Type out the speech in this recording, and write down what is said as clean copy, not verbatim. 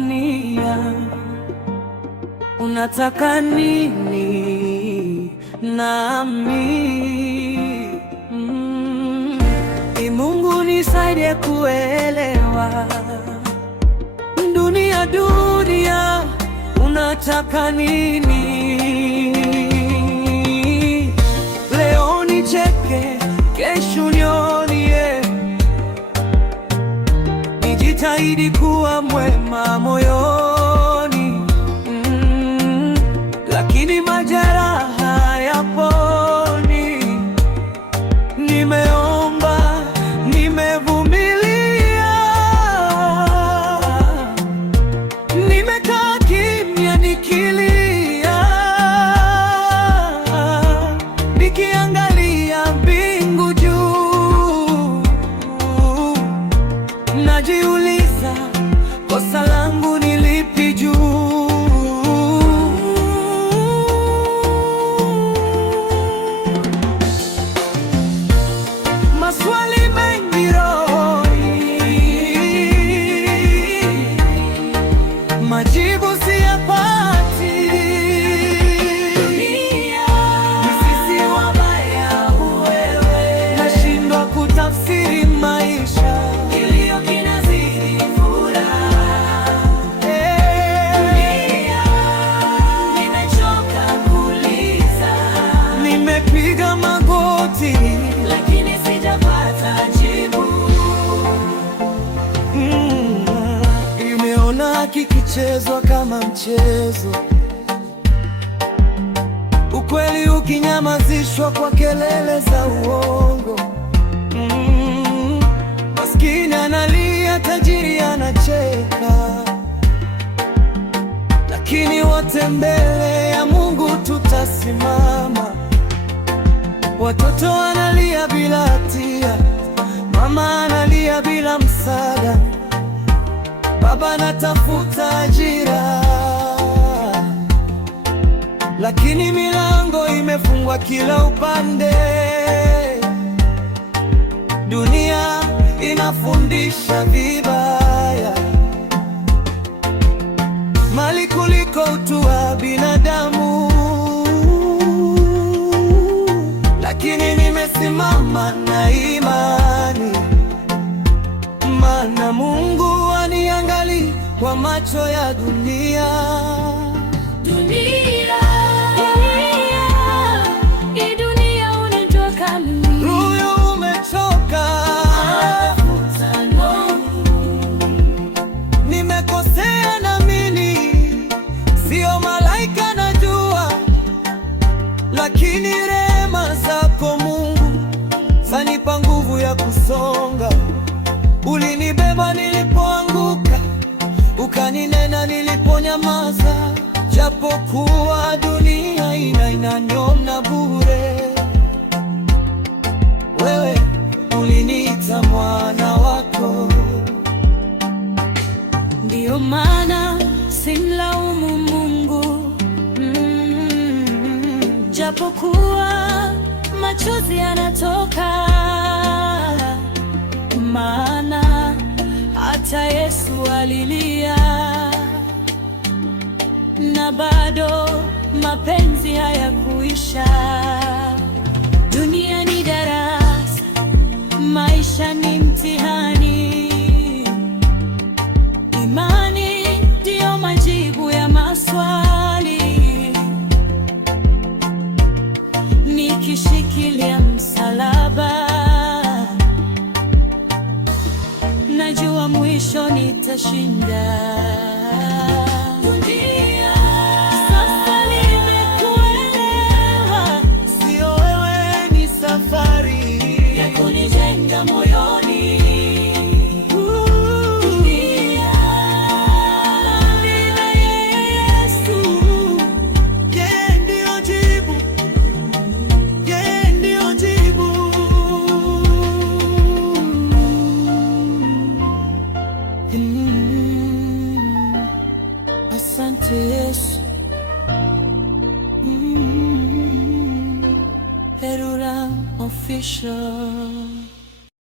dunia, unataka nini nami? Mungu nisaidie kuelewa, dunia dunia, unataka nini? Leo nicheke, kesho nionie, nijitahidi kuwa mwema moyoni, lakini majeraha yaponi. Nimeomba, nimevumilia, nimekaa kimya nikilia, nikiangalia mbingu juu, najiuliza kosa langu ni lipi juu? Maswali mengi rohoni, majibu siyapati. Ni sisi wabaya, wewe, nashindwa kutafsiri maisha, kilio kinazidi furaha. Nimechoka kuuliza, nimepiga magoti lakini sijapata jibu. Nimeona kikichezwa kama mchezo, ukweli ukinyamazishwa kwa kelele za uongo. Maskini analia, tajiri anacheka, lakini wote mbele ya Mungu tutasimama. Watoto wanalia bila hatia, mama analia bila msaada, baba anatafuta ajira, lakini milango imefungwa kila upande. Dunia inafundisha vibaya, mali kuliko utu wa binadamu, lakini nimesimama na imani, maana Mungu aniangali kwa macho ya dunia. Dunia, hii dunia unitoka mimi, moyo umechoka, nimekosea naamini, sio malaika najua, lakini rehema zako Mungu zanipa nguvu ya kusonga. Ulinibeba nilipoanguka, ukaninena niliponyamaza, japokuwa dunia inaniona bure, wewe uliniita mwana wako. Ndiyo maana simlaumu Mungu, japokuwa machozi yanatoka, maana hata Yesu alilia, na bado mapenzi hayakuisha. Dunia ni darasa, maisha ni mtihani, imani ndiyo majibu ya maswali. Nikishikilia msalaba, najua mwisho nitashinda. Dunia, sasa nimekuelewa, sio wewe, ni safari ya kunijenga moyoni. Dunia, nina Yesu, yeye ndio jibu, yeye ndio jibu. Asante Yesu. Heruram Official.